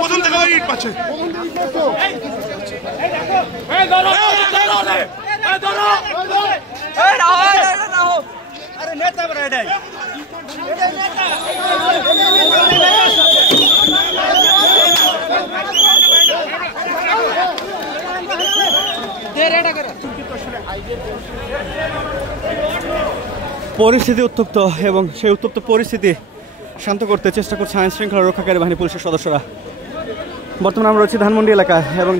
প্রথম থেকে ইট পাচ্ছে পরিস্থিতি উত্তপ্ত এবং সেই উত্তপ্ত পরিস্থিতি শান্ত করতে চেষ্টা করছে আইন শৃঙ্খলা রক্ষাকারী বাহিনী পুলিশের সদস্যরা। বর্তমানে আমরা রয়েছি ধানমন্ডি এলাকায় এবং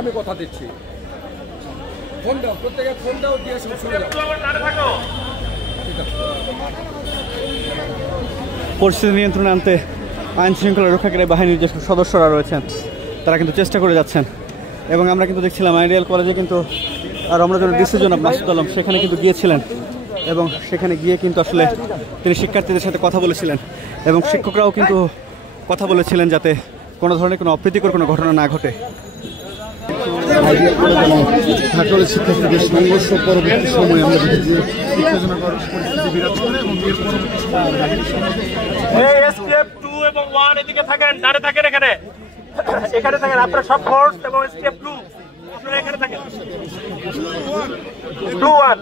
আমি কথা দিচ্ছি পরিস্থিতি নিয়ন্ত্রণে আনতে আইন শৃঙ্খলা রক্ষাকারী বাহিনীর যে সদস্যরা রয়েছেন তারা কিন্তু চেষ্টা করে যাচ্ছেন। এবং আমরা কিন্তু দেখছিলাম আইডিয়াল কলেজে কিন্তু রমনাজনের ডিসি জনাব মাসুদ আলম সেখানে কিন্তু গিয়েছিলেন এবং সেখানে গিয়ে কিন্তু আসলে তিনি শিক্ষার্থীদের সাথে কথা বলেছিলেন এবং শিক্ষকরাও কিন্তু কথা বলেছিলেন যাতে কোনো ধরনের কোনো অপ্রীতিকর কোনো ঘটনা না ঘটে। ঢাকা শিক্ষার্থীদের সংঘর্ষ পরবর্তী সময়ে আমরা দেখেছি উত্তেজনাকর পরিস্থিতি বিরাজ করে এবং এর STF 2 এবং 1 এদিকে থাকেন, দাঁড়ে থাকেন, এখানে থাকেন আপনারা সব ফোর্স এবং STF 2 আপনারা এখানে থাকেন 2 1